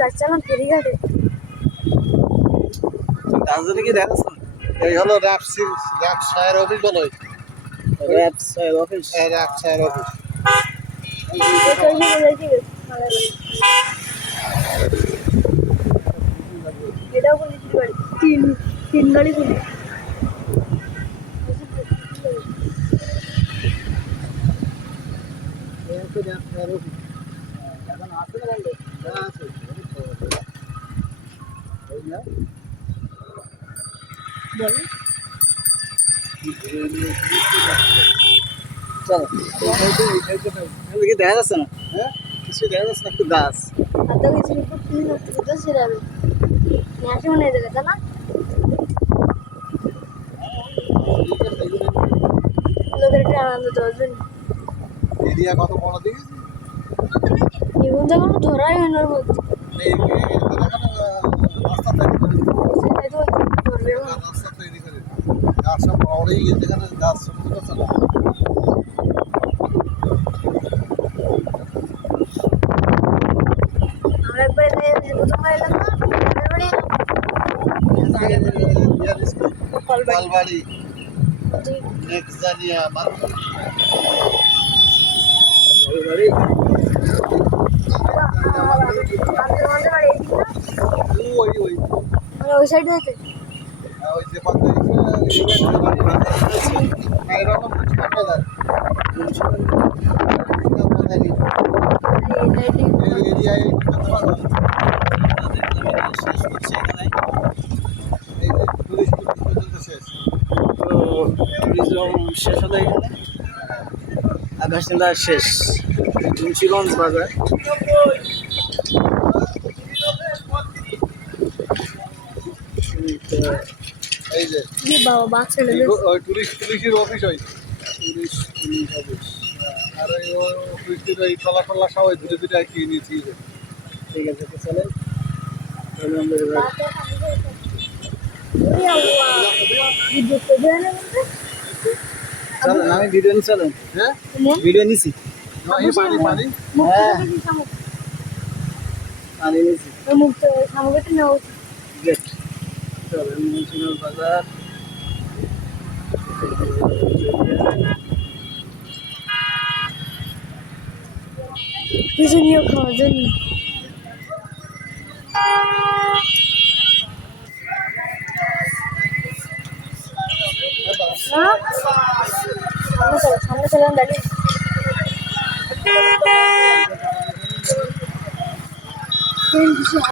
যাচ্ছিলাম ফেরিঘাটে। রাজধানী কি দেখাচ্ছ? এই হলো র্যাব সাহের অফিস বলো। র্যাব সাহেব অফিস। র্যাব সাহের অফিস। এটাও পুলিশ গাড়ি, তিন গাড়ি পুলিশ। এখন আছে না বন্ধ? হ্যাঁ আছে। এই না? বলো চলো কি দেখা যাচ্ছে না? হ্যাঁ কিছু দেখা যাচ্ছে না, একটু গাছ। হাতে কিছু তুমি তো সেরাবে ন্যাশে মনে দেবে তা না লোকের একটা আনন্দ দেওয়ার জন্য। এরিয়া কত বড় দেখেছি? এখন তো কোনো ধরাই হয় না ওর মধ্যে। রাস্তা তৈরি করে সেটাই তো ধরবে রাস্তা তৈরি করে গাছ সব অড়েই যেখানে গাছ শুরু করছে না। আমরা একবার প্রথমবার এলাম না গোপালবাড়ি নেক্সট জানিয়া ওই সাইডে আছে ওই যে পাশে এরকম কিছু পাওয়া যায় এরিয়ায় শেষ করছে এখানে। এই যে টুরিস্ট পর্যন্ত শেষ। তো ট্যুরিজম শেষ হলো এখানে। আকাশনীলা শেষ। মুন্সিগঞ্জ বাজার। এই যে কি বাবা বাস ছেড়ে ওই টুরিস্ট পুলিশের অফিস হয়। Police police office. আর ওই টুরিস্টের ওই টলা টলা সব ওই ধীরে ধীরে এগিয়ে নিয়েছি। ঠিক আছে তো চলেন। তাহলে আমরা এবার চলেন, আমি ভিডিও নিয়ে চলেন। হ্যাঁ ভিডিও নিছি। পানি পানি পানি হ্যাঁ পানি নিছি। মুক্ত সামগ্রীটা নেওয়া উচিত। গেট চলেন মুন্সিগঞ্জ বাজার। কিছু নিয়ে খাওয়ার জন্য সামনে চলেন দাঁড়িয়ে